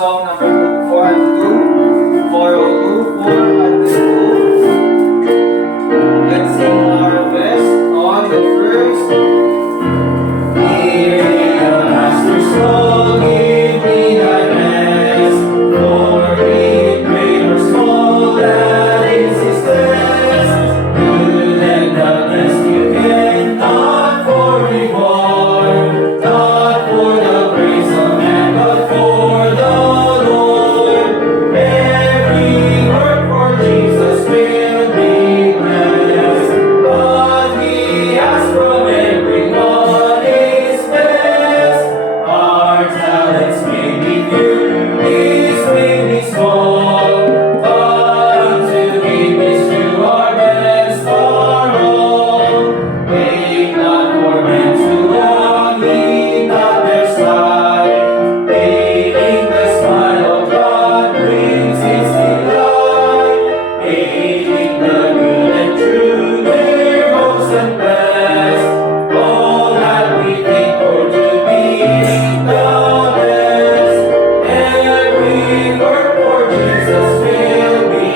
song number 402, 402, 402. Let's sing our best on the first. Hear the Master's call, give me thy rest, for be it great or small, that is his best. Good and the best you can, not for reward, not for the praise of man, but for the Lord. Every work for Jesus will be blessed. What he asks from everyone is best. Our talents may be few, these may be small, but unto him is due our best are all. Wait not for men too long, heed not their sigh. Hating the smile of God brings his delight. Hating the good and true, their most and best. All that we think or do be the best. Every work for Jesus will be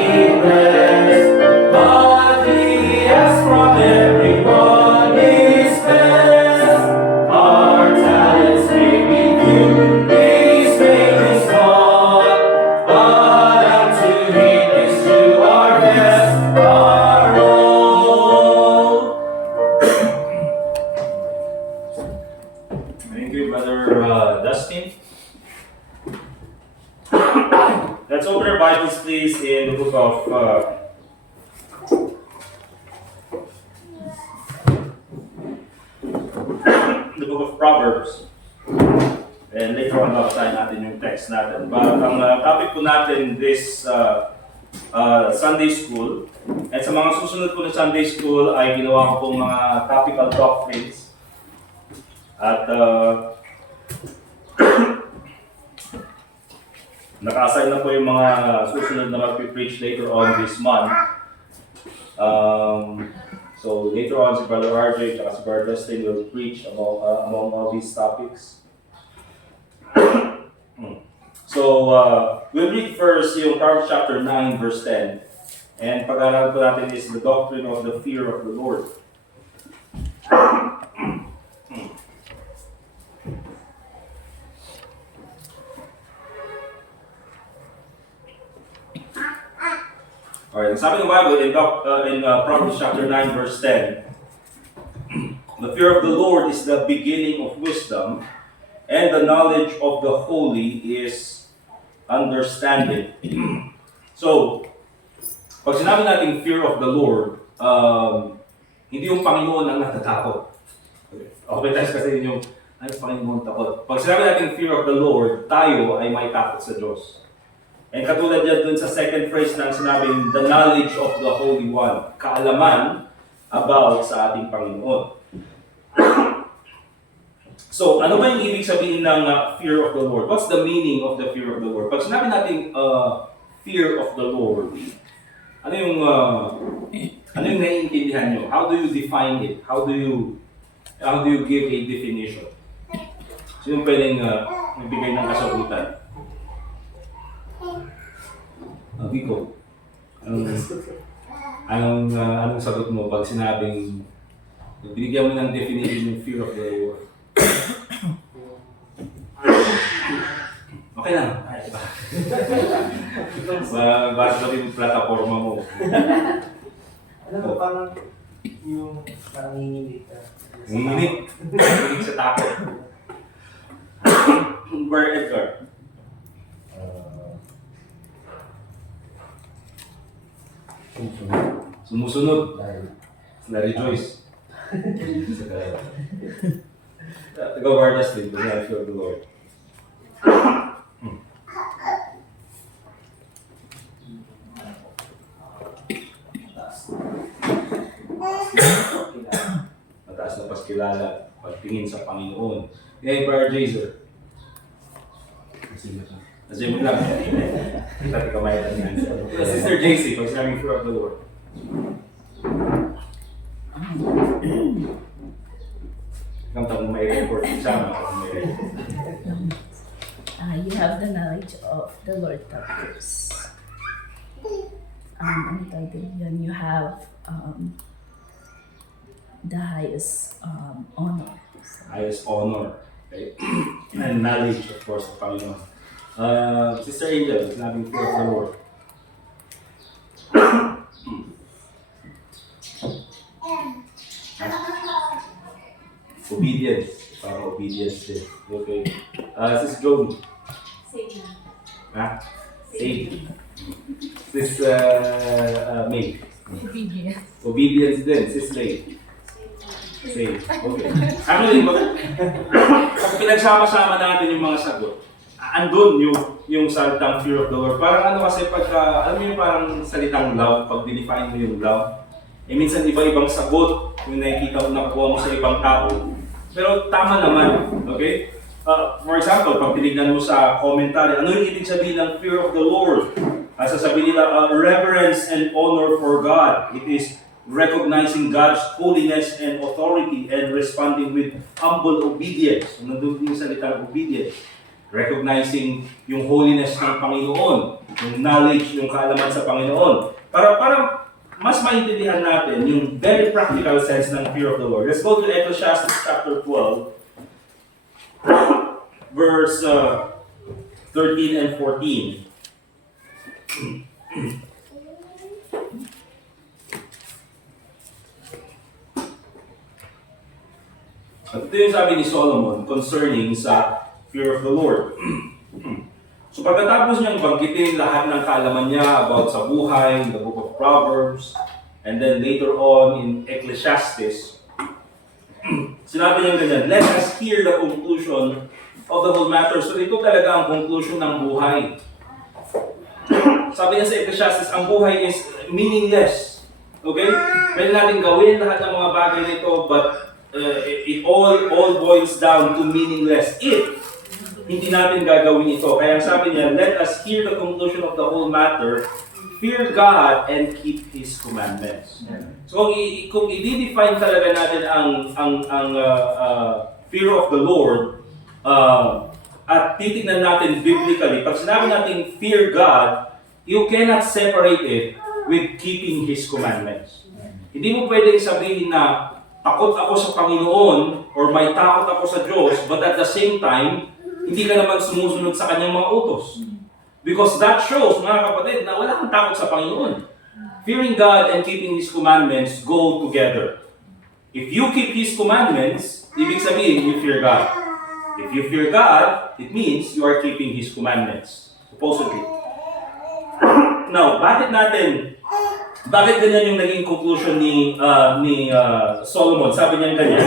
blessed. What he asks from everyone is best. Our talents may be few, these may be small, but unto him is due our best, our all. Thank you, Brother Dustin. Let's open our Bibles, please, in the book of Proverbs. And later on, babasahin natin yung text natin. But ang topic po natin this Sunday School, and sa mga susunod po na Sunday School ay ginawa ko pong mga topical doctrines. At naka-assign na po yung mga susunod na mag-preach later on this month. So later on, si Brother RJ at si Brother Dustin will preach among all these topics. So we'll read first yung Proverbs chapter 9 verse 10. And pag-aaralan po natin is the doctrine of the fear of the Lord. Alright, sabi ng Bible in Proverbs chapter 9 verse 10, the fear of the Lord is the beginning of wisdom, and the knowledge of the holy is understanding. So, pag sinabi natin fear of the Lord, hindi yung Panginoon ang natatakot. Okay, kasi yung Panginoon takot. Pag sinabi natin fear of the Lord, tayo ay may takot sa Diyos. And katulad yan dun sa second phrase ng sinabing, the knowledge of the Holy One, kaalaman about sa ating Panginoon. So, ano ba yung ibig sabihin ng fear of the Lord? What's the meaning of the fear of the Lord? Pag sinabi natin fear of the Lord, ano yung naiintindihan nyo? How do you define it? How do you give a definition? Sino pwedeng magbigay ng kasagutan? Vico, anong sagot mo pag sinabing binigyan mo ng definition ng fear of the Lord? Okay lang. Basta sabihin yung plataforma mo. Alam mo, parang yung nanginginig ka. Nanginginig. Nanginginig sa takot. Where Edgar? Sumusunod. Larry Joyce. Go Bardas din, the fear of the Lord. Mataas na paskilala, pagtingin sa Panginoon. Hey, Brother Jazer. Kasi mo lang. Kita kamay lang yan. Sister JC, pag sinabing fear of the Lord. Kung may report sama, kung may report. you have the knowledge of the Lord tapos. Ano tawag din yun? You have the highest honor. Highest honor. Okay? And knowledge, of course, of Panginoon. Sister Angel, sinabing fear of the Lord. Obedience. Para obedience din. Okay. Sis Joan. Ha? Save. Sis May. Obedience. Obedience din. Sis May. Save. Okay. Actually, pag pinagsama-sama natin yung mga sagot, andun yung salitang fear of the Lord. Parang ano kasi pagka, alam mo yung parang salitang love, pag dinefine mo yung love, minsan iba-ibang sagot yung nakikita mo, nakuha mo sa ibang tao. Pero tama naman, okay? For example, pag tinignan mo sa commentary, ano yung ibig sabihin ng fear of the Lord? Sasabihin nila, reverence and honor for God. It is recognizing God's holiness and authority and responding with humble obedience. So, nandun din yung salitang obedience. Recognizing yung holiness ng Panginoon, yung knowledge, yung kaalaman sa Panginoon. Para mas maintindihan natin yung very practical sense ng fear of the Lord. Let's go to Ecclesiastes chapter 12, verse 13 and 14. At ito yung sabi ni Solomon concerning sa fear of the Lord. So pagkatapos niyang banggitin lahat ng kaalaman niya about sa buhay, the book of Proverbs, and then later on in Ecclesiastes, sinabi niya ganyan, let us hear the conclusion of the whole matter. So ito talaga ang conclusion ng buhay. Sabi niya sa Ecclesiastes, ang buhay is meaningless. Okay? Pwede natin gawin lahat ng mga bagay nito, but it all boils down to meaningless if hindi natin gagawin ito. Kaya sabi niya, let us hear the conclusion of the whole matter, fear God and keep His commandments. So kung i-define talaga natin ang fear of the Lord, at titignan natin biblically, pag sinabi natin fear God, you cannot separate it with keeping His commandments. Hindi mo pwedeng sabihin na takot ako sa Panginoon or may takot ako sa Diyos, but at the same time, hindi ka naman sumusunod sa kanyang mga utos. Because that shows, mga kapatid, na wala kang takot sa Panginoon. Fearing God and keeping His commandments go together. If you keep His commandments, ibig sabihin, you fear God. If you fear God, it means you are keeping His commandments. Supposedly. Now, bakit ganyan yung naging conclusion ni Solomon? Sabi niya ganyan.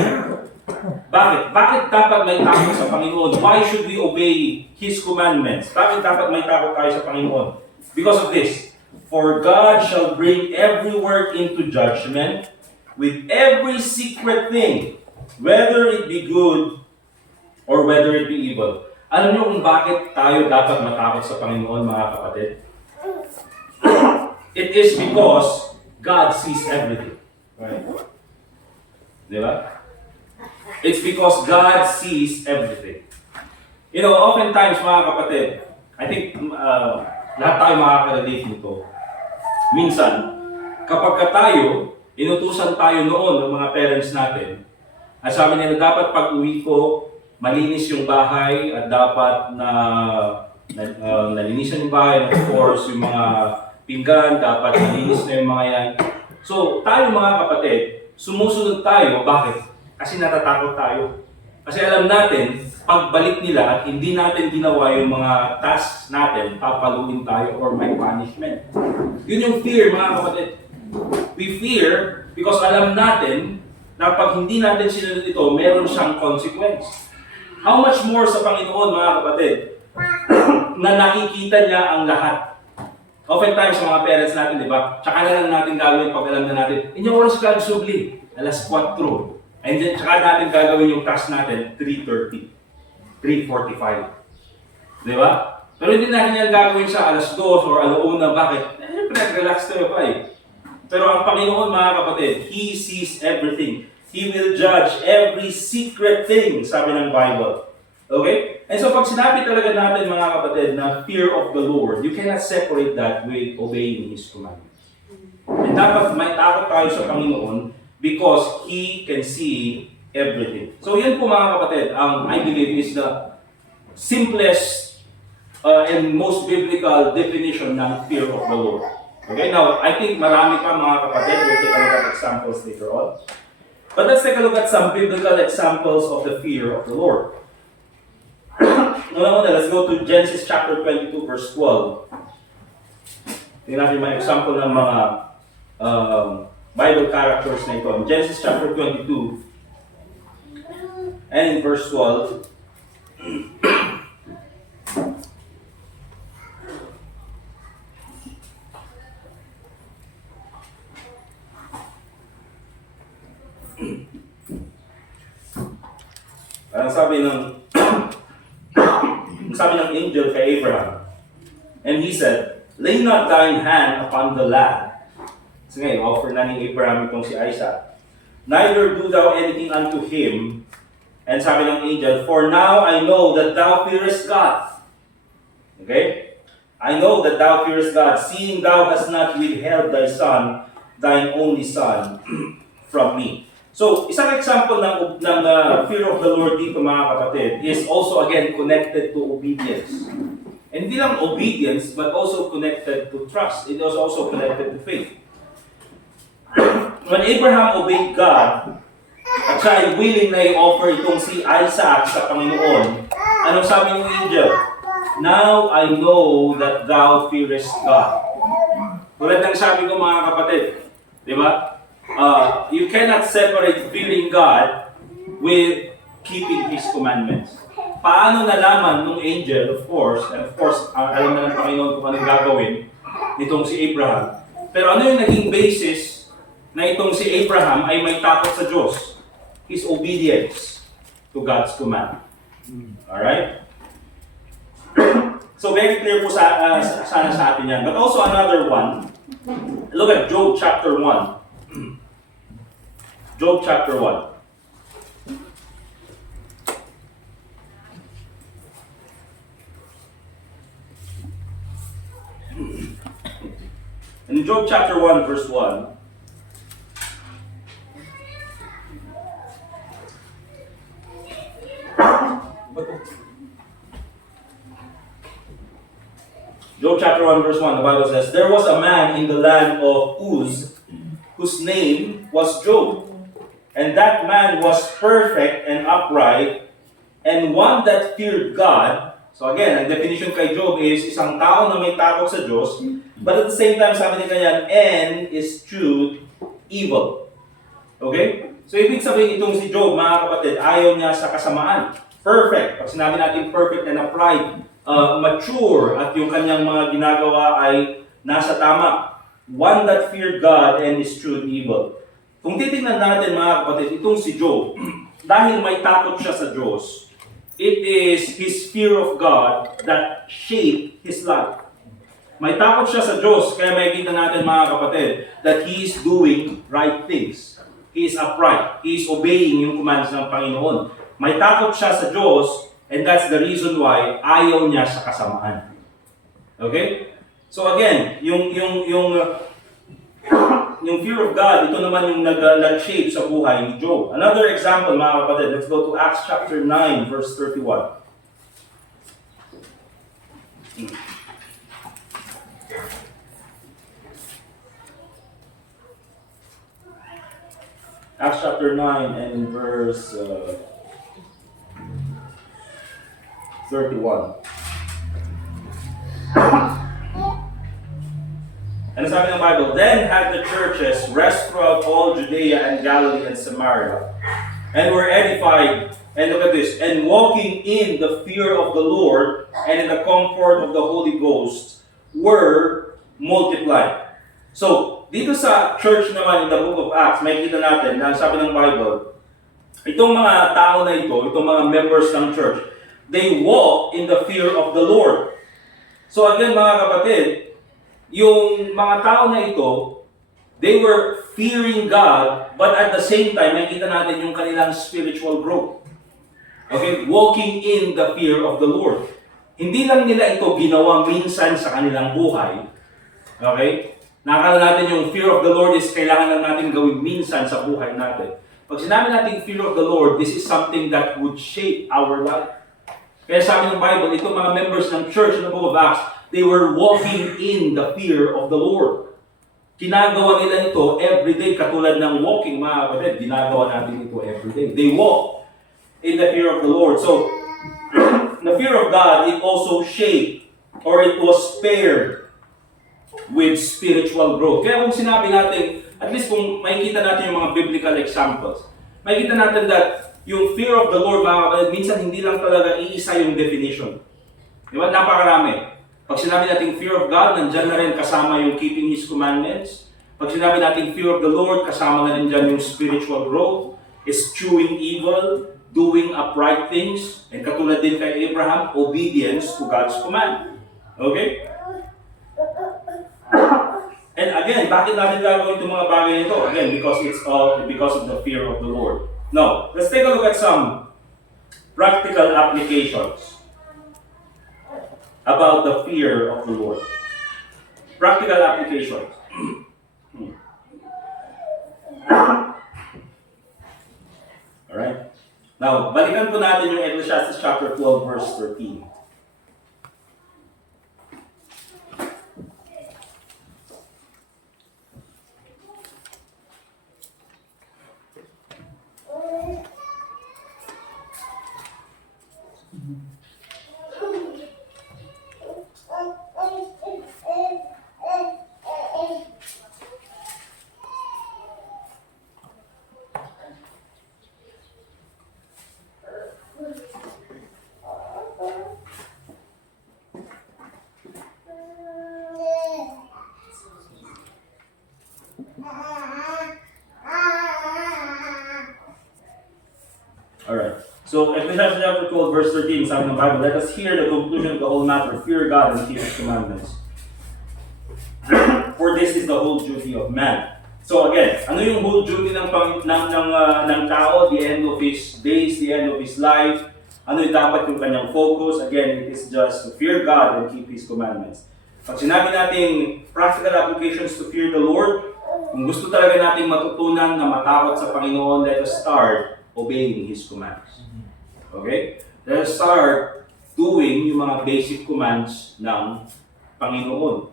Bakit? Bakit dapat may takot sa Panginoon? Why should we obey His commandments? Bakit dapat may takot tayo sa Panginoon? Because of this. For God shall bring every work into judgment with every secret thing, whether it be good or whether it be evil. Alam niyo kung bakit tayo dapat matakot sa Panginoon, mga kapatid? It is because God sees everything. Right? Di ba? It's because God sees everything. You know, oftentimes, mga kapatid, I think lahat tayo makaka-relate nito. Minsan, kapag tayo, inutusan tayo noon ng mga parents natin, at sabi nila, dapat pag-uwi ko, malinis yung bahay, at dapat nalinisan yung bahay, of course, yung mga pinggan, dapat malinis na yung mga yan. So, tayo mga kapatid, sumusunod tayo. Bakit? Kasi natatakot tayo. Kasi alam natin, pagbalik nila at hindi natin ginawa yung mga tasks natin, papaluin tayo or may punishment. Yun yung fear, mga kapatid. We fear because alam natin na pag hindi natin sinunod ito, meron siyang consequence. How much more sa Panginoon, mga kapatid, na nakikita niya ang lahat. Oftentimes, mga parents natin, di ba? Tsaka na lang natin gagawin pag alam na natin, inyong oras ka subli, alas 4. And then, tsaka natin gagawin yung task natin, 3:30, 3:45. Di ba? Pero hindi natin yan gagawin sa alas 2 or alauna. Bakit? Relax tayo pa eh. Pero ang Panginoon, mga kapatid, He sees everything. He will judge every secret thing, sabi ng Bible. Okay? And so pag sinabi talaga natin mga kapatid na fear of the Lord, you cannot separate that with obeying His commandments. And dapat may takot tayo sa Panginoon because He can see everything. So yan po mga kapatid, I believe is the simplest and most biblical definition ng fear of the Lord. Okay, now I think marami pa mga kapatid, we'll take a look at examples later on. But let's take a look at some biblical examples of the fear of the Lord. Una, let's go to Genesis chapter 22 verse 12. Tingnan natin mga example ng mga Bible characters na ito. In Genesis chapter 22 and in verse 12. Sabi ng angel kay Abraham, and he said, lay not thine hand upon the lad. So ngayon, offer na ni Abraham itong si Isaac. Neither do thou anything unto him. And sabi ng angel, for now I know that thou fearest God. Okay? I know that thou fearest God, seeing thou hast not withheld thy son, thine only son, from me. So, isang example ng fear of the Lord dito mga kapatid is also again connected to obedience. And hindi lang obedience, but also connected to trust. It was also connected to faith. When Abraham obeyed God, at siya ay willing na i-offer itong si Isaac sa Panginoon, anong sabi ng angel? Now I know that thou fearest God. Tulad ng sabi ko mga kapatid, di ba? You cannot separate fearing God with keeping His commandments. Paano nalaman nung angel, of course, and of course, alam na ng Panginoon kung anong gagawin nitong si Abraham. Pero ano yung naging basis na itong si Abraham ay may takot sa Diyos? His obedience to God's command. Alright? So very clear po sana sa atin yan. But also another one, look at Job chapter 1. Job chapter 1. In Job chapter 1 verse 1, Job chapter 1 verse 1, the Bible says, there was a man in the land of Uz whose name was Job. And that man was perfect and upright, and one that feared God. So again, ang definition kay Job is isang tao na may takot sa Diyos, but at the same time, sabi niya kanyan, and eschewed evil. Okay? So ibig sabihin itong si Job, mga kapatid, ayaw niya sa kasamaan. Perfect. Pag sinabi natin perfect and upright, mature, at yung kanyang mga ginagawa ay nasa tama. One that feared God and eschewed evil. Kung titingnan natin mga kapatid, itong si Job, dahil may takot siya sa Diyos, it is his fear of God that shaped his life. May takot siya sa Diyos, kaya makikita natin mga kapatid, that he is doing right things. He is upright. He is obeying yung commands ng Panginoon. May takot siya sa Diyos, and that's the reason why ayaw niya sa kasamaan. Okay? So again, yung fear of God, ito naman yung nag-shape sa buhay ni Job. Another example, mga kapatid, let's go to Acts chapter 9, verse 31. Acts chapter 9 and verse 31. And sabi ng Bible, then had the churches rest throughout all Judea and Galilee and Samaria, and were edified, and look at this, and walking in the fear of the Lord and in the comfort of the Holy Ghost were multiplied. So, dito sa church naman in the book of Acts, makikita natin na sabi ng Bible, itong mga tao na ito, itong mga members ng church, they walk in the fear of the Lord. So again mga kapatid, yung mga tao na ito, they were fearing God, but at the same time, makikita natin yung kanilang spiritual growth. Okay? Walking in the fear of the Lord. Hindi lang nila ito ginawa minsan sa kanilang buhay. Okay? Nakakala natin yung fear of the Lord is kailangan lang natin gawin minsan sa buhay natin. Pag sinabi natin fear of the Lord, this is something that would shape our life. Kaya sabi ng Bible, ito mga members ng church in the book of Acts, they were walking in the fear of the Lord. Ginagawa nila ito everyday, katulad ng walking, mga kapatid, ginagawa natin ito everyday. They walk in the fear of the Lord. So, the fear of God, it also shaped, or it was paired with spiritual growth. Kaya kung sinabi natin, at least kung makikita natin yung mga biblical examples, makikita natin that yung fear of the Lord, mga kapatid, minsan hindi lang talaga iisa yung definition. Di ba? Napakarami. Pag sinabi natin fear of God, nandyan na rin kasama yung keeping His commandments. Pag sinabi natin fear of the Lord, kasama na rin dyan yung spiritual growth, eschewing evil, doing upright things, and katulad din kay Abraham, obedience to God's command. Okay? And again, bakit natin gagawin itong mga bagay nito? Again, because it's all because of the fear of the Lord. Now, let's take a look at some practical applications about the fear of the Lord. Practical applications. Alright? Now, balikan po natin yung Ecclesiastes chapter 12, verse 13. Alright. So, Ecclesiastes chapter 12, verse 13, sabi ng Bible, let us hear the conclusion of the whole matter. Fear God and keep His commandments. For this is the whole duty of man. So again, ano yung whole duty ng tao, the end of his days, the end of his life? Ano yung dapat yung kanyang focus? Again, it is just to fear God and keep His commandments. Pag sinabi natin practical applications to fear the Lord, kung gusto talaga natin matutunan na matakot sa Panginoon, let us start obeying His commands. Okay? Let us start doing yung mga basic commands ng Panginoon.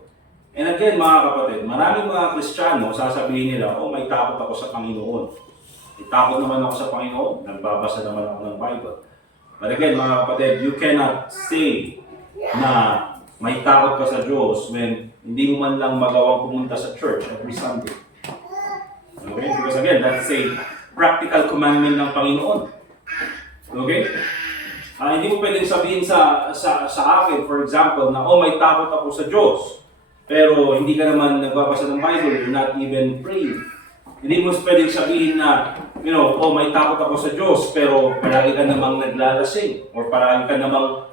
And again, mga kapatid, maraming mga Kristiyano, sasabihin nila, oh, may takot ako sa Panginoon. May takot naman ako sa Panginoon. Nagbabasa naman ako ng Bible. But again, mga kapatid, you cannot say na may takot ka sa Diyos when hindi mo man lang magawang pumunta sa church every Sunday. Okay? Because again, that's a practical commandment ng Panginoon. Okay? Hindi mo pwedeng sabihin sa akin, for example, na oh, may takot ako sa Diyos. Pero hindi ka naman nagbabasa ng Bible, you're not even praying. Hindi mo pwedeng sabihin na, oh, may takot ako sa Diyos, pero palagi ka namang naglalasing. Or palagi ka namang,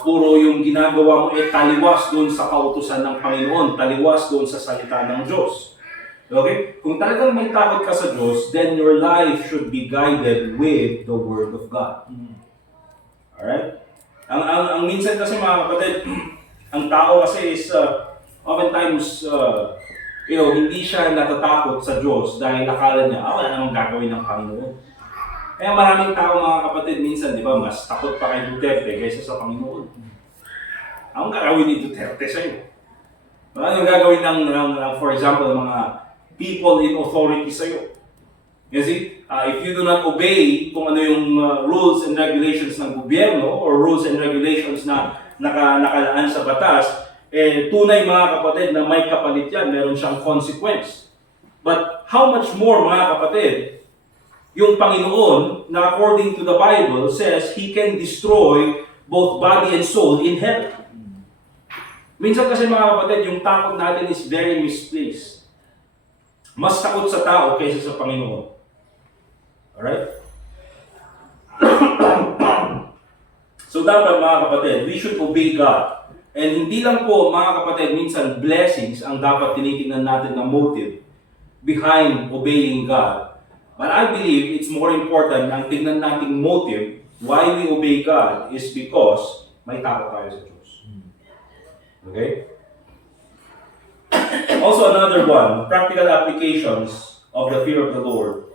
puro yung ginagawa mo taliwas doon sa kautusan ng Panginoon, taliwas doon sa salita ng Diyos. Okay? Kung talagang may takot ka sa Diyos, then your life should be guided with the Word of God. Alright? Ang minsan kasi mga kapatid, ang tao kasi is oftentimes, hindi siya natatakot sa Diyos dahil akala niya, wala namang gagawin ng Panginoon. Kaya maraming tao mga kapatid, minsan, di ba, mas takot pa kay Duterte kaysa sa Panginoon. Anong gagawin ni Duterte sa'yo? Anong gagawin ng, for example, mga people in authority sa'yo? You see, if you do not obey kung ano yung rules and regulations ng gobyerno or rules and regulations na nakalaan sa batas, tunay mga kapatid na may kapalit yan, meron siyang consequence. But how much more mga kapatid, yung Panginoon na according to the Bible says He can destroy both body and soul in hell. Minsan kasi mga kapatid, yung takot natin is very misplaced. Mas takot sa tao kaysa sa Panginoon. Alright? So dapat mga kapatid, we should obey God. And hindi lang po mga kapatid, minsan blessings ang dapat tinitingnan natin na motive behind obeying God. But I believe it's more important ang tingnan nating motive why we obey God is because may takot tayo sa Diyos. Okay? Also another one, practical applications of the fear of the Lord.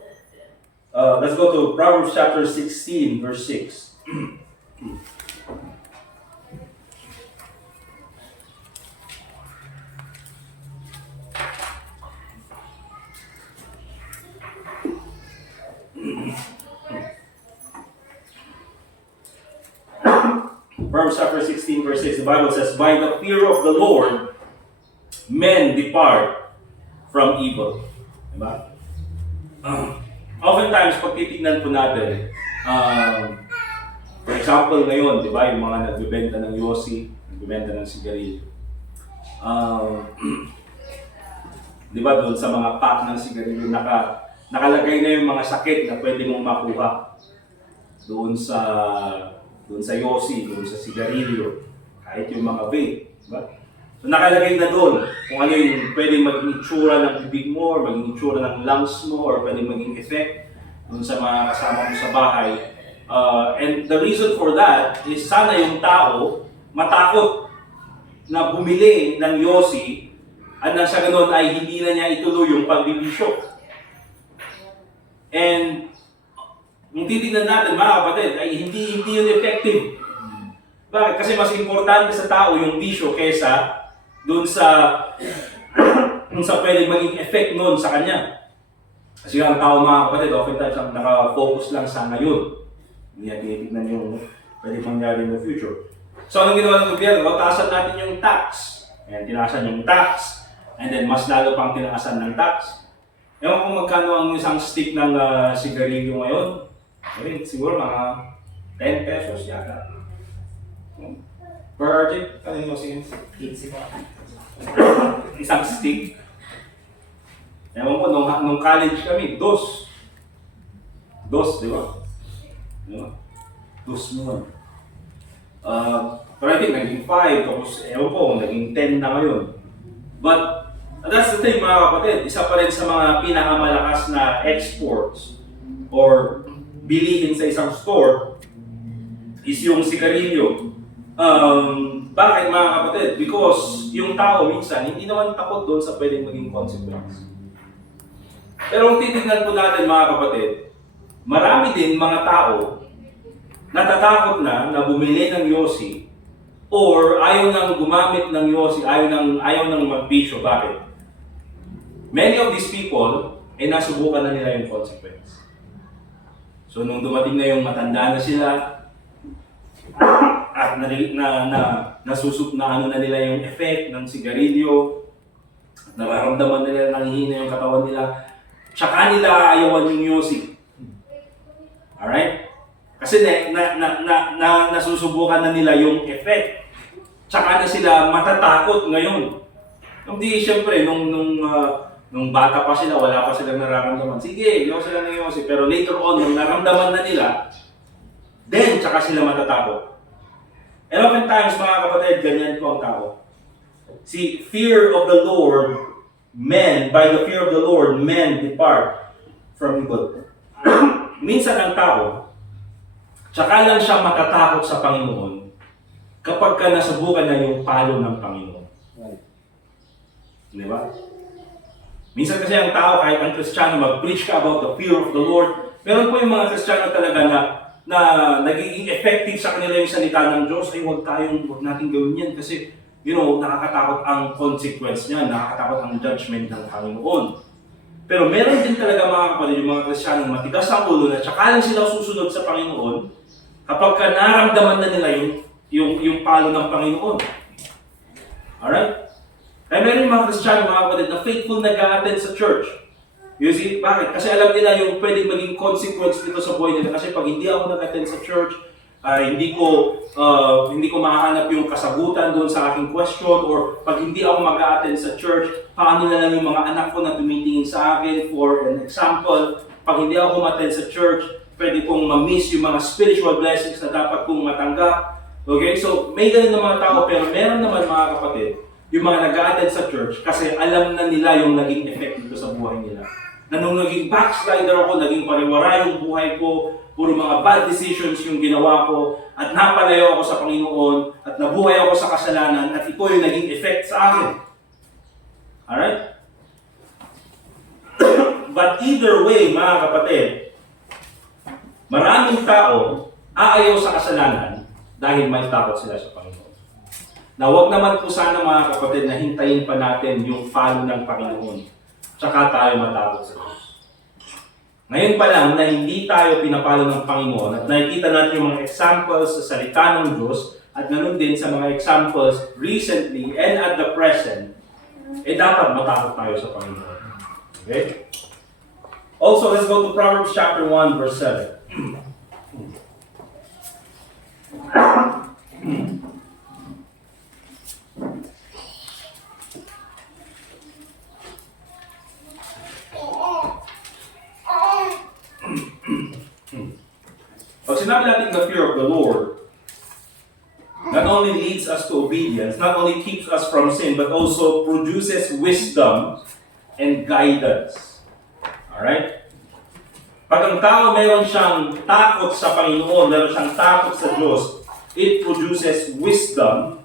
Let's go to Proverbs chapter 16, verse 6. Proverbs chapter 16, verse 6, the Bible says, by the fear of the Lord, men depart from evil. Diba? Oftentimes, pag titignan po natin, for example, ngayon, di ba, yung mga nagbebenta ng yosi, nagbebenta ng sigarilyo. Di ba, doon sa mga pack ng sigarilyo, nakalagay na yung mga sakit na pwede mong makuha doon sa yosi, doon sa sigarilyo, kahit yung mga vape. Diba? So nakalagay na doon kung ano yung pwedeng maging itsura ng bibig mo, or maging itsura ng lungs mo, or pwedeng maging effect doon sa mga kasama mo sa bahay. And the reason for that is sana yung tao matakot na bumili ng yosi at nang sa ganun ay hindi na niya ituloy yung pagbibisyo. And kung titignan natin mga kapatid, ay hindi yun effective. Bakit? Kasi mas importante sa tao yung bisyo kesa doon sa pwedeng maging effect noon sa kanya. Kasi ang tao mga kapatid, oftentimes ang naka-focus lang sa ngayon. Hindi niya tinitignan yung pwedeng mangyari in the future. So anong ginawa ng gobyerno? Taasan natin yung tax. Ayan, tinaasan yung tax. And then mas lalo pang tinaasan ng tax. Ewan kung magkano ang isang stick ng sigarilyo ngayon. Okay, siguro mga 10 pesos yata. Per RJ, ano yung sige? 15 pa. Isang stick. Ewan ko, nung college kami, dos, di ba? Diba? Dos naman. Pero I think naging 5, tapos ewan ko, naging 10 na ngayon. But that's the thing mga kapatid, isa pa rin sa mga pinakamalakas na exports or bilihin sa isang store is yung sigarilyo. Bakit mga kapatid? Because yung tao minsan hindi naman takot doon sa pwedeng maging consequence. Pero kung titignan po natin mga kapatid, marami din mga tao natatakot na bumili ng yosi or ayaw nang gumamit ng yosi, ayaw nang magbisyo. Bakit? Many of these people ay nasubukan na nila yung consequence. So nung dumating na yung matanda na sila at na ano na nila yung effect ng sigarilyo, at nararamdaman nila nanghihina yung katawan nila, tsaka nila ayawan yung yosi. Alright? Kasi nasusubukan na nila yung effect. Tsaka na sila matatakot ngayon. Hindi, syempre, nung bata pa sila, wala pa silang nararamdaman. Sige, yosi sila ng yosi. Pero later on, nung naramdaman na nila, then, tsaka sila matatakot. And oftentimes, mga kapatid, ganyan po ang tao. See, fear of the Lord, by the fear of the Lord, men depart from evil. Minsan ang tao, tsaka lang siya matatakot sa Panginoon kapag ka nasubukan na yung palo ng Panginoon. Di ba? Minsan kasi ang tao, kahit ang Kristiyano, mag-preach ka about the fear of the Lord, meron po yung mga Kristiyano talaga na nagiging effective sa kanila yung salita ng Diyos, ay huwag natin gawin yan kasi, nakakatakot ang consequence niya, nakakatakot ang judgment ng Panginoon. Pero meron din talaga mga kapatid, yung mga Kristiyano matigas ang ulo na tsaka lang sila susunod sa Panginoon kapag ka naramdaman na nila yung palo ng Panginoon. Alright? Kaya meron yung mga Kristiyano, mga kapatid, na faithful nag-a-attend sa church. You see, bakit? Kasi alam nila yung pwedeng maging consequence dito sa buhay nila. Kasi pag hindi ako nag-attend sa church, hindi ko mahanap yung kasagutan doon sa aking question, or pag hindi ako mag-a-attend sa church, paano na lang yung mga anak ko na tumitingin sa akin? For an example, pag hindi ako ma-attend sa church, pwede kong ma-miss yung mga spiritual blessings na dapat kong matanggap. Okay? So, may ganun na mga tao, pero meron naman mga kapatid, yung mga nag-a-attend sa church kasi alam na nila yung naging effect dito sa buhay nila. na nung naging backslider ako, naging pariwara yung buhay ko, puro mga bad decisions yung ginawa ko, at napalayo ako sa Panginoon, at nabuhay ako sa kasalanan, at ito yung naging effect sa akin. Alright? But either way, mga kapatid, maraming tao aayaw sa kasalanan dahil may takot sila sa Panginoon. Na huwag naman po sana mga kapatid na hintayin pa natin yung follow ng Panginoon. Tsaka tayo matakot sa Diyos. Ngayon pa lang na hindi tayo pinapalo ng Panginoon at nakikita natin yung mga examples sa salita ng Diyos at ganoon din sa mga examples recently and at the present, dapat matakot tayo sa Panginoon. Okay? Also, let's go to Proverbs chapter 1 verse 7. Pag sinabi natin the fear of the Lord, not only leads us to obedience, not only keeps us from sin, but also produces wisdom and guidance. Alright? Pag ang tao meron siyang takot sa Panginoon, meron siyang takot sa Diyos, it produces wisdom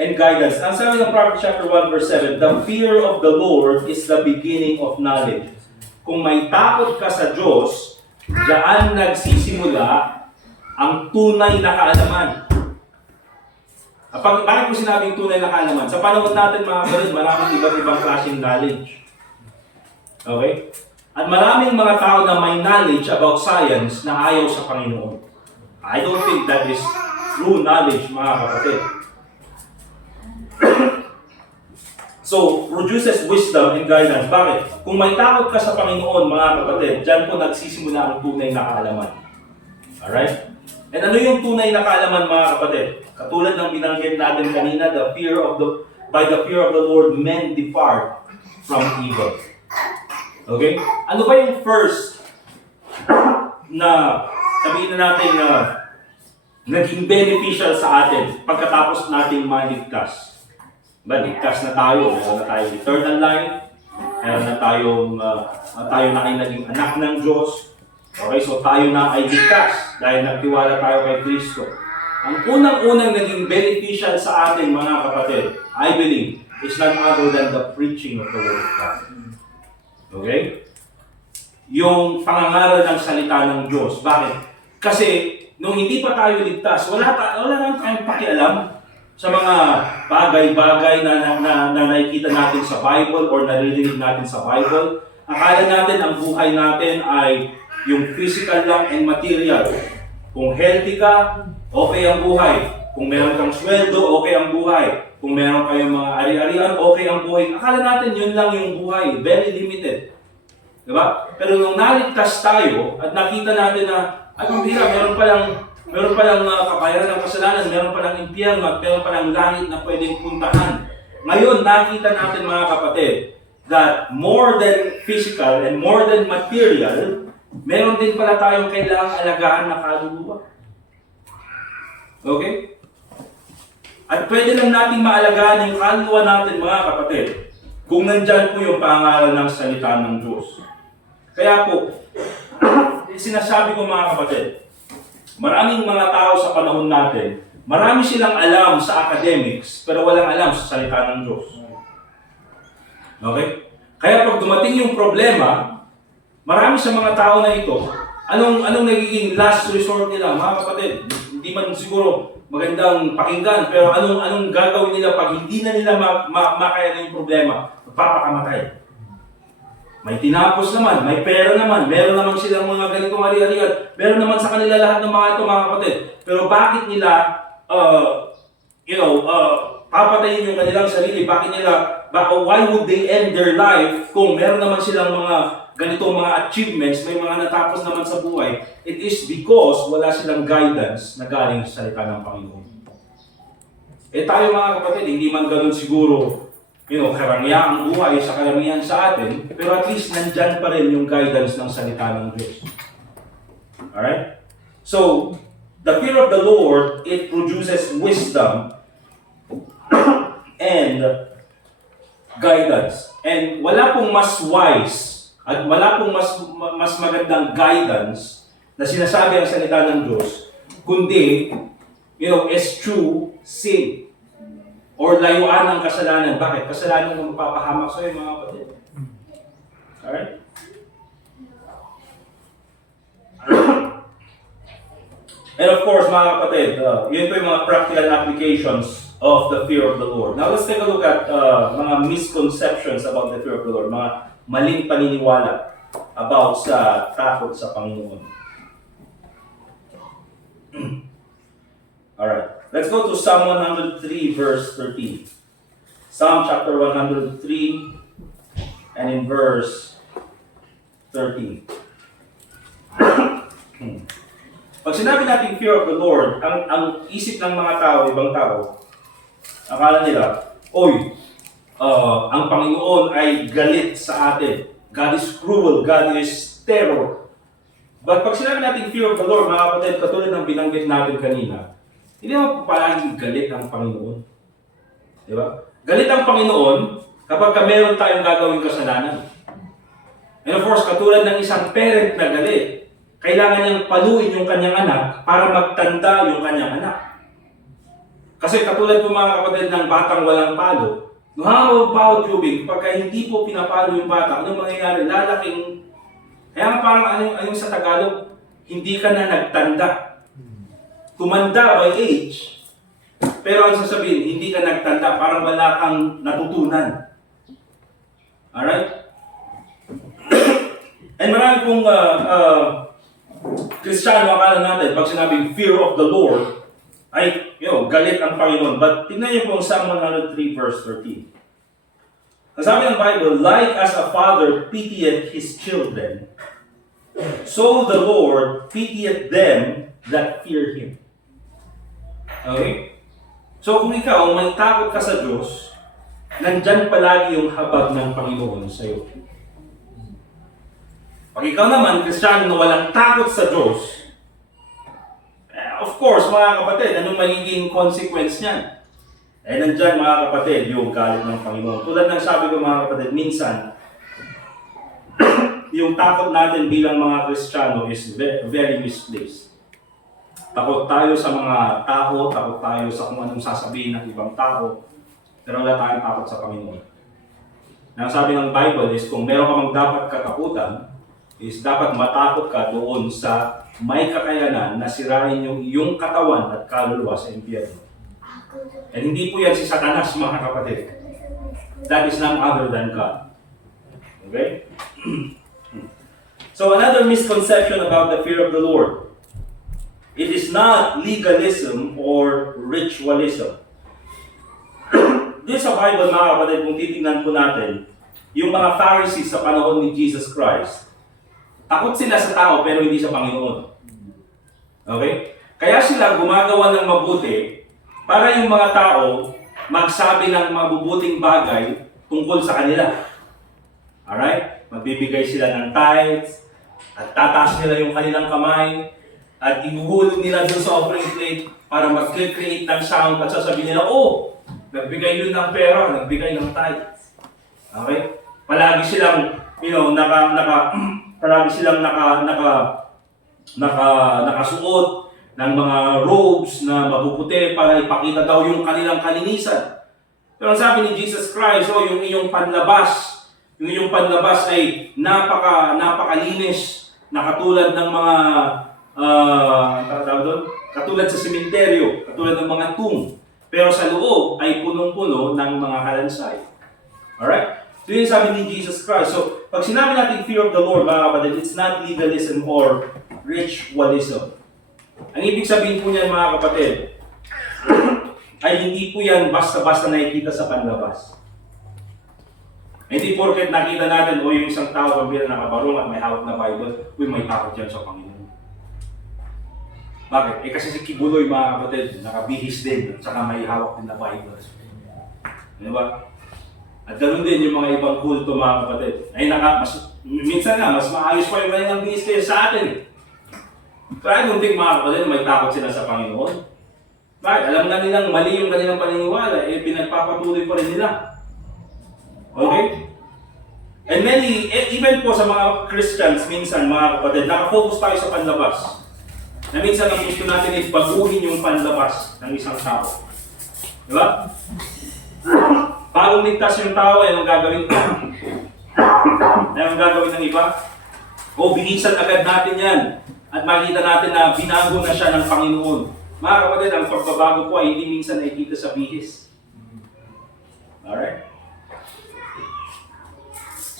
and guidance. Ang sabi ng Proverbs chapter 1 verse 7, the fear of the Lord is the beginning of knowledge. Kung may takot ka sa Diyos, diyan nagsisimula ang tunay na kaalaman. Bakit ko sinabing tunay na kaalaman? Sa panahon natin mga kapatid, maraming iba't ibang klaseng knowledge. Okay? At maraming mga tao na may knowledge about science na ayaw sa Panginoon. I don't think that is true knowledge, mga kapatid. So, produces wisdom and guidance. Bakit? Kung may takot ka sa Panginoon, mga kapatid, dyan po nagsisimula ang tunay na kaalaman. Alright? And ano yung tunay na kaalaman, mga kapatid? Katulad ng binanggit natin kanina, by the fear of the Lord, men depart from evil. Okay? Ano ba yung first na sabihin na natin na naging beneficial sa atin pagkatapos nating maligtas? Ligtas na tayo, meron na tayong eternal life, meron na tayo na ay naging anak ng Diyos. Okay, so tayo na ay ligtas dahil nagtiwala tayo kay Kristo. Ang unang-unang naging beneficial sa atin, mga kapatid, I believe, is none other than the preaching of the Word of God. Okay? Yung pangangaral ng salita ng Diyos. Bakit? Kasi, nung hindi pa tayo ligtas, wala lang tayong pakialam sa mga bagay-bagay na nakikita natin sa Bible or naririnig natin sa Bible. Akala natin ang buhay natin ay yung physical lang and material. Kung healthy ka, okay ang buhay. Kung meron kang sweldo, okay ang buhay. Kung meron kayong mga ari-arian, okay ang buhay. Akala natin yun lang yung buhay. Very limited. Diba? Pero nung naligtas tayo at nakita natin na, ay kung bira, meron palang kabayaran ng kasalanan, meron palang impyerno at meron palang langit na pwedeng puntahan. Ngayon, nakita natin mga kapatid that more than physical and more than material, meron din pala tayong kailangang alagaan na kaluluwa. Okay? At pwede lang natin maalagaan yung kaluluwa natin mga kapatid kung nandyan po yung pangaral ng salita ng Diyos. Kaya po, sinasabi ko mga kapatid, maraming mga tao sa panahon natin, marami silang alam sa academics, pero walang alam sa salita ng Diyos. Okay? Kaya pag dumating yung problema, marami sa mga tao na ito, anong nagiging last resort nila? Mga kapatid, hindi man siguro magandang pakinggan, pero anong gagawin nila pag hindi na nila makaya na yung problema? Magpapakamatay. May tinapos naman, may pera naman, meron naman silang mga ganitong ari-arian, meron naman sa kanila lahat ng mga ito, mga kapatid. Pero bakit nila, papatayin yung kanilang sarili? Why would they end their life kung meron naman silang mga ganitong mga achievements, may mga natapos naman sa buhay? It is because wala silang guidance na galing sa salita ng Panginoon. Tayo mga kapatid, hindi man ganun siguro, karamihan ang buhay sa karamihan sa atin, pero at least nandyan pa rin yung guidance ng salita ng Diyos. Alright? So, the fear of the Lord, it produces wisdom and guidance. And wala pong mas wise At wala pong mas magandang guidance na sinasabi ang salita ng Diyos, kundi, eschew sin. Or layuan ang kasalanan. Bakit? Kasalanan ang mapapahamak sa'yo, mga kapatid. Alright? And of course, mga kapatid, yun po yung mga practical applications of the fear of the Lord. Now, let's take a look at mga misconceptions about the fear of the Lord. Mga maling paniniwala about sa takot sa Panginoon. Alright. Let's go to Psalm 103 verse 13. Psalm chapter 103 and in verse 13. Pag sinabi natin fear of the Lord, ang isip ng mga tao, ibang tao, akala nila, ang Panginoon ay galit sa atin. God is cruel, God is terror. But pag sinabi natin fear of the Lord, mga kapatid, katulad ng binanggit natin kanina, hindi naman palaging galit ang Panginoon. Di ba? Galit ang Panginoon kapag meron tayong gagawing kasalanan. And of course, katulad ng isang parent na galit, kailangan niyang paluin yung kanyang anak para magtanda yung kanyang anak. Kasi katulad po mga kapatid ng batang walang palo, no how about tubig, pagka hindi po pinapalo yung bata, anong mangyayari? Lalaking, kaya parang anong sa Tagalog, hindi ka na nagtanda. Tumanda by age, pero ang sasabihin, hindi ka nagtanda, parang wala kang natutunan. Alright? And marami pong Kristiyano, akala natin, pag sinabing fear of the Lord, ay, galit ang Panginoon. But tingnan niyo po Psalm 103 verse 13. Ang sabi ng Bible, like as a father pitieth his children, so the Lord pitieth them that fear Him. Okay? So kung ikaw may takot ka sa Diyos, nandyan palagi yung habag ng Panginoon sa iyo. Pag ikaw naman, Kristiyano na walang takot sa Diyos, of course, mga kapatid, anong magiging consequence niyan? Nandyan mga kapatid, yung galit ng Panginoon. Tulad ng sabi ko mga kapatid, minsan, yung takot natin bilang mga Kristiyano is very misplaced. Takot tayo sa mga tao, takot tayo sa kung anong sasabihin ng ibang tao, pero wala tayong takot sa Panginoon. Ang sabi ng Bible is kung meron ka mang dapat katakutan, is dapat matakot ka doon sa may kakayanan na sirain yung iyong katawan at kaluluwa sa impyerno. And hindi po yan si Satanas, mga kapatid. That is none other than God. Okay? So another misconception about the fear of the Lord. It is not legalism or ritualism. This sa Bible, mga kapatid, kung titingnan po natin, yung mga Pharisees sa panahon ni Jesus Christ, takot sila sa tao pero hindi sa Panginoon. Okay? Kaya sila gumagawa ng mabuti para yung mga tao magsabi ng mabubuting bagay tungkol sa kanila. Alright? Magbibigay sila ng tithes, at tataas nila yung kanilang kamay, at ihuhulog nila doon sa offering plate para mag-create ng sound at sasabihin nila, nagbigay yun ng pera, nagbigay ng tithes. Okay? Palagi silang, palagi silang nakasuot ng mga robes na mapuputi para ipakita daw yung kanilang kalinisan. Pero sabi ni Jesus Christ, yung iyong panlabas ay napakalinis na katulad ng mga katulad sa sementeryo, katulad ng mga tomb. Pero sa loob ay punong-puno ng mga kalansay. Alright? So yun sabi ni Jesus Christ. So, pag sinabi natin fear of the Lord, mga kapatid, it's not legalism or ritualism. Ang ibig sabihin po niyan, mga kapatid, ay hindi po yan basta-basta nakikita sa panlabas. Hindi porket nakita natin, yung isang tao pag nakabarong at may hawak na Bible, may takot yan sa Panginoon. Bakit? Kasi si Kibuloy, mga kapatid, nakabihis din, at saka may hawak din na Bible. Di ba? At ganoon din yung mga ibang kulto, mga kapatid. Minsan nga, mas maayos pa yung kanilang bihis kayo sa atin. Pero I don't think, mga kapatid, may takot sila sa Panginoon. Bakit? Alam na nilang mali yung kanilang paniniwala, pinagpapatuloy pa rin nila. Okay? And many, even po sa mga Christians, minsan mga kapatid, nakafocus tayo sa panlabas. Na minsan ang gusto natin ay baguhin yung panlabas ng isang tao. Di ba? Bagong ligtas yung tao, anong gagawin ko? Anong gagawin ng iba? O binisan agad natin yan. At makita natin na binago na siya ng Panginoon. Mga kapatid, ang pagbabago po ay hindi minsan nakikita sa bihis. Alright?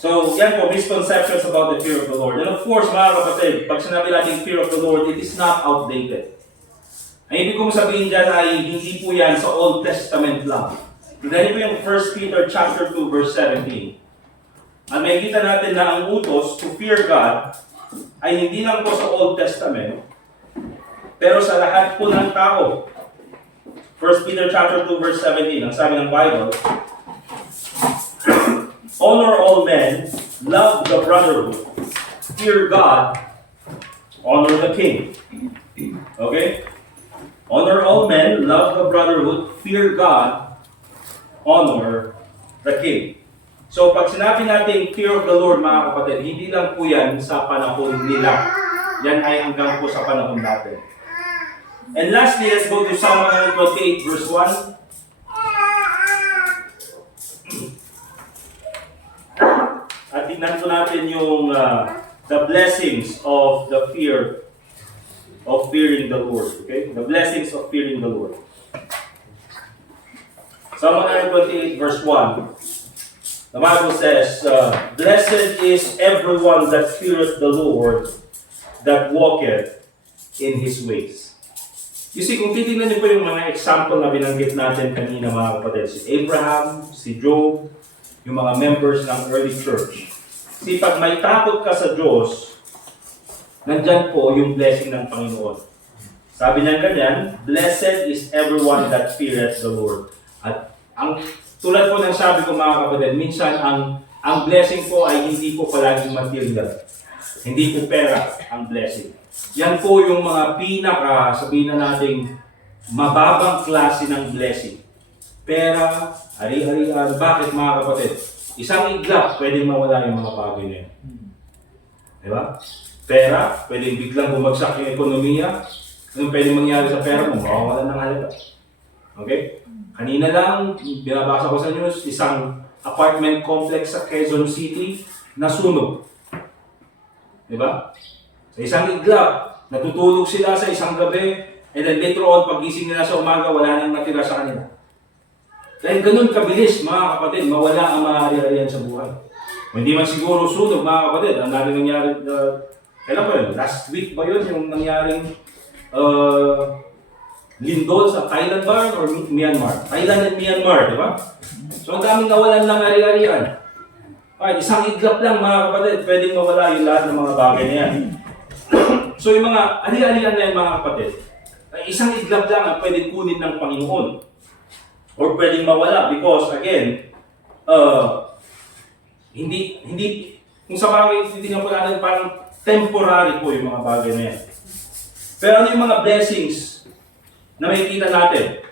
So, yan po, misconceptions about the fear of the Lord. And of course, mga kapatid, pag sinabi natin fear of the Lord, it is not outdated. Ang ibig kong sabihin dyan ay hindi po yan sa Old Testament lang. Tignan niyo po yung 1 Peter chapter 2, verse 17. At makikita natin na ang utos to fear God ay hindi lang po sa Old Testament, pero sa lahat po ng tao. 1 Peter chapter 2, verse 17, ang sabi ng Bible, honor all men, love the brotherhood, fear God, honor the king. Okay? Honor all men, love the brotherhood, fear God, honor the king. So pag sinabi natin fear of the Lord, mga kapatid, hindi lang po yan sa panahon nila. Yan ay hanggang po sa panahon natin. And lastly, let's go to Psalm 128, verse 1. At tignan po natin yung the blessings of the fear of fearing the Lord. Okay? The blessings of fearing the Lord. Psalm 128 verse 1. The Bible says, blessed is everyone that feareth the Lord, that walketh in His ways. You see, kung titignan niyo po yung mga example na binanggit natin kanina, mga kapatid, si Abraham, si Job, yung mga members ng early church. See, pag may takot ka sa Diyos, nandyan po yung blessing ng Panginoon. Sabi niya ganyan, blessed is everyone that feareth the Lord. At ang tulad po ng sabi ko, mga kapatid, minsan ang blessing po ay hindi po palaging material. Hindi po pera ang blessing. Yan po yung mga sabihin na nating mababang klase ng blessing. Pera, ari-arian. Bakit, mga kapatid? Isang iglap, pwedeng mawala yung mga bagay na yun. Di ba? Pera, pwedeng biglang bumagsak yung ekonomiya. Anong pwedeng mangyari sa pera mo? Mawawalan ng halaga. Okay? Kanina lang, binabasa ko sa news, isang apartment complex sa Quezon City, nasunog. Di ba? Sa isang iglap, natutulog sila sa isang gabi, and then later on, pagising nila sa umaga, wala nang natira sa kanila. Dahil ganun kabilis, mga kapatid, mawala ang maaari-arian sa buhay. Kung hindi man siguro sunog, mga kapatid, ang dami nangyari, kailan pa yun? Last week ba yun, yung nangyaring lindol sa Thailand ba or Myanmar? Thailand and Myanmar, di ba? So ang daming nawalan lang ari-arian. Okay, isang iglap lang, mga kapatid, pwedeng mawala yung lahat ng mga bagay na yan. So yung mga ari-arian na yan, mga kapatid, isang iglap lang ang pwedeng kunin ng Panginoon. Or pwedeng mawala because again, hindi kung sa bagay hindi nga po natin parang temporary po yung mga bagay na yan. Pero ano yung mga blessings na makikita natin?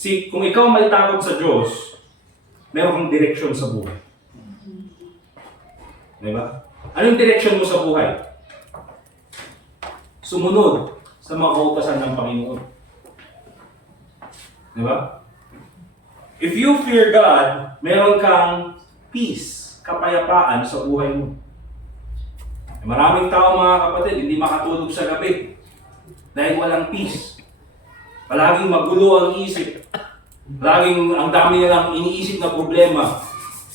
See, kung ikaw may takot sa Diyos, meron kang direksyon sa buhay. Diba? Ano yung direksyon mo sa buhay? Sumunod sa mga kautosan ng Panginoon. Diba? If you fear God, meron kang peace, kapayapaan sa buhay mo. Maraming tao, mga kapatid, hindi makatulog sa gabi dahil walang peace. Palaging magulo ang isip. Palaging ang dami nilang iniisip na problema.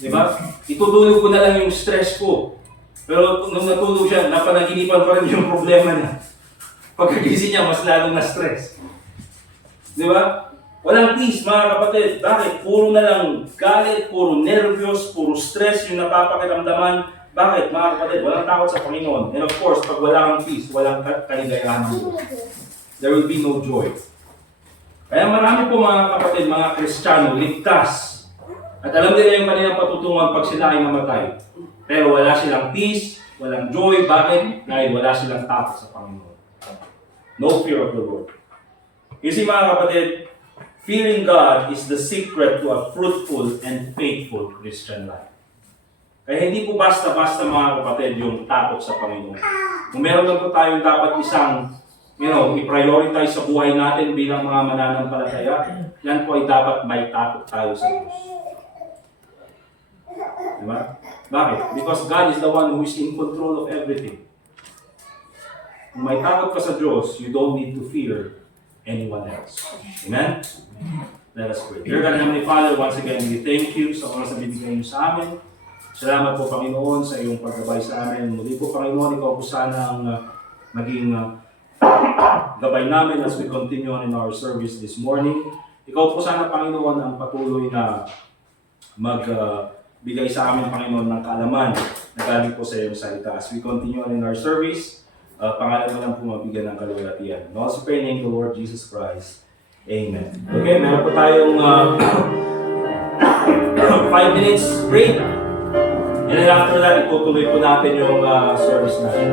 Diba? Itutulog ko na lang yung stress ko. Pero nung natulog siya, napanaginipan pa rin yung problema niya. Pagkagising niya, mas lalong na stress. Diba? Walang peace, mga kapatid. Bakit? Puro na lang galit, puro nervyos, puro stress yung napapakiramdaman. Bakit, mga kapatid? Walang takot sa Panginoon. And of course, pag wala kang peace, walang kaligayahan. There will be no joy. Kaya marami po, mga kapatid, mga Kristiyano, ligtas. At alam nila yung kanilang patutungan pag sila ay namatay. Pero wala silang peace, walang joy. Bakit? Dahil wala silang takot sa Panginoon. No fear of the Lord. Kasi, mga kapatid, fearing God is the secret to a fruitful and faithful Christian life. Kaya hindi po basta-basta mga kapatid yung takot sa Panginoon. Kung meron lang po tayong dapat isang, i-prioritize sa buhay natin bilang mga mananampalataya, yan po ay dapat may takot tayo sa Diyos. Diba? Bakit? Because God is the one who is in control of everything. Kung may takot ka sa Diyos, you don't need to fear anyone else. Amen? Let us pray. Dear God, Heavenly Father, once again, we thank you sa oras na binigay niyo sa amin. Salamat po, Panginoon, sa iyong paggabay sa amin. Muli po, Panginoon, ikaw po sana ang maging gabay namin as we continue on in our service this morning. Ikaw po sana, Panginoon, ang patuloy na magbigay sa amin, Panginoon, ng kaalaman na galing po sa iyong salita. As we continue on in our service, pangalan mo lang po mabigyan ng kaluwalhatian. We also pray in the name of the Lord Jesus Christ. Amen. Okay, meron po tayong 5 minutes break. And then after that, itutuloy po natin yung service natin.